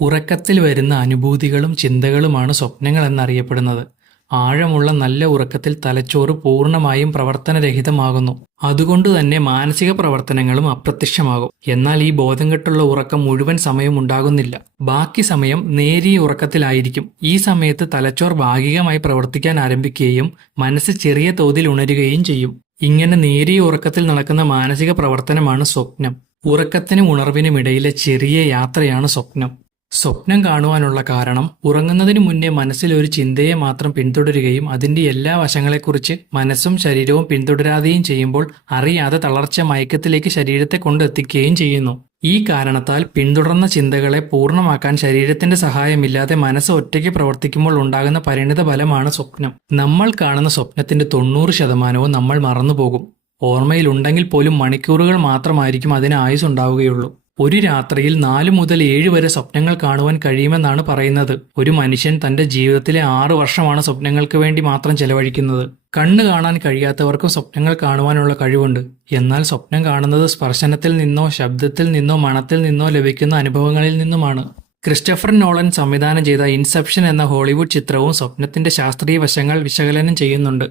ഉറക്കത്തിൽ വരുന്ന അനുഭൂതികളും ചിന്തകളുമാണ് സ്വപ്നങ്ങൾ എന്നറിയപ്പെടുന്നത്. ആഴമുള്ള നല്ല ഉറക്കത്തിൽ തലച്ചോറ് പൂർണ്ണമായും പ്രവർത്തനരഹിതമാകുന്നു. അതുകൊണ്ടുതന്നെ മാനസിക പ്രവർത്തനങ്ങളും അപ്രത്യക്ഷമാകും. എന്നാൽ ഈ ബോധം കെട്ടുള്ള ഉറക്കം മുഴുവൻ സമയം ഉണ്ടാകുന്നില്ല. ബാക്കി സമയം നേരിയ ഉറക്കത്തിലായിരിക്കും. ഈ സമയത്ത് തലച്ചോർ ഭാഗികമായി പ്രവർത്തിക്കാൻ ആരംഭിക്കുകയും മനസ്സ് ചെറിയ തോതിൽ ഉണരുകയും ചെയ്യും. ഇങ്ങനെ നേരിയ ഉറക്കത്തിൽ നടക്കുന്ന മാനസിക പ്രവർത്തനമാണ് സ്വപ്നം. ഉറക്കത്തിനും ഉണർവിനും ഇടയിലെ ചെറിയ യാത്രയാണ് സ്വപ്നം. സ്വപ്നം കാണുവാനുള്ള കാരണം, ഉറങ്ങുന്നതിനു മുന്നേ മനസ്സിൽ ഒരു ചിന്തയെ മാത്രം പിന്തുടരുകയും അതിന്റെ എല്ലാ വശങ്ങളെക്കുറിച്ച് മനസ്സും ശരീരവും പിന്തുടരാതെയും ചെയ്യുമ്പോൾ അറിയാതെ തളർച്ച മയക്കത്തിലേക്ക് ശരീരത്തെ കൊണ്ടെത്തിക്കുകയും ചെയ്യുന്നു. ഈ കാരണത്താൽ പിന്തുടർന്ന ചിന്തകളെ പൂർണ്ണമാക്കാൻ ശരീരത്തിന്റെ സഹായമില്ലാതെ മനസ്സ് ഒറ്റയ്ക്ക് പ്രവർത്തിക്കുമ്പോൾ ഉണ്ടാകുന്ന പരിണിത ഫലമാണ് സ്വപ്നം. നമ്മൾ കാണുന്ന സ്വപ്നത്തിന്റെ 90% നമ്മൾ മറന്നുപോകും. ഓർമ്മയിലുണ്ടെങ്കിൽ പോലും മണിക്കൂറുകൾ മാത്രമായിരിക്കും അതിന് ആയുസ് ഉണ്ടാവുകയുള്ളൂ. ഒരു രാത്രിയിൽ 4 മുതൽ 7 വരെ സ്വപ്നങ്ങൾ കാണുവാൻ കഴിയുമെന്നാണ് പറയുന്നത്. ഒരു മനുഷ്യൻ തന്റെ ജീവിതത്തിലെ 6 വർഷമാണ് സ്വപ്നങ്ങൾക്ക് വേണ്ടി മാത്രം ചെലവഴിക്കുന്നത്. കണ്ണ് കാണാൻ കഴിയാത്തവർക്കും സ്വപ്നങ്ങൾ കാണുവാനുള്ള കഴിവുണ്ട്. എന്നാൽ സ്വപ്നം കാണുന്നത് സ്പർശനത്തിൽ നിന്നോ ശബ്ദത്തിൽ നിന്നോ മണത്തിൽ നിന്നോ ലഭിക്കുന്ന അനുഭവങ്ങളിൽ നിന്നുമാണ്. ക്രിസ്റ്റഫർ നോളൻ സംവിധാനം ചെയ്ത ഇൻസെപ്ഷൻ എന്ന ഹോളിവുഡ് ചിത്രവും സ്വപ്നത്തിന്റെ ശാസ്ത്രീയ വശങ്ങൾ വിശകലനം ചെയ്യുന്നുണ്ട്.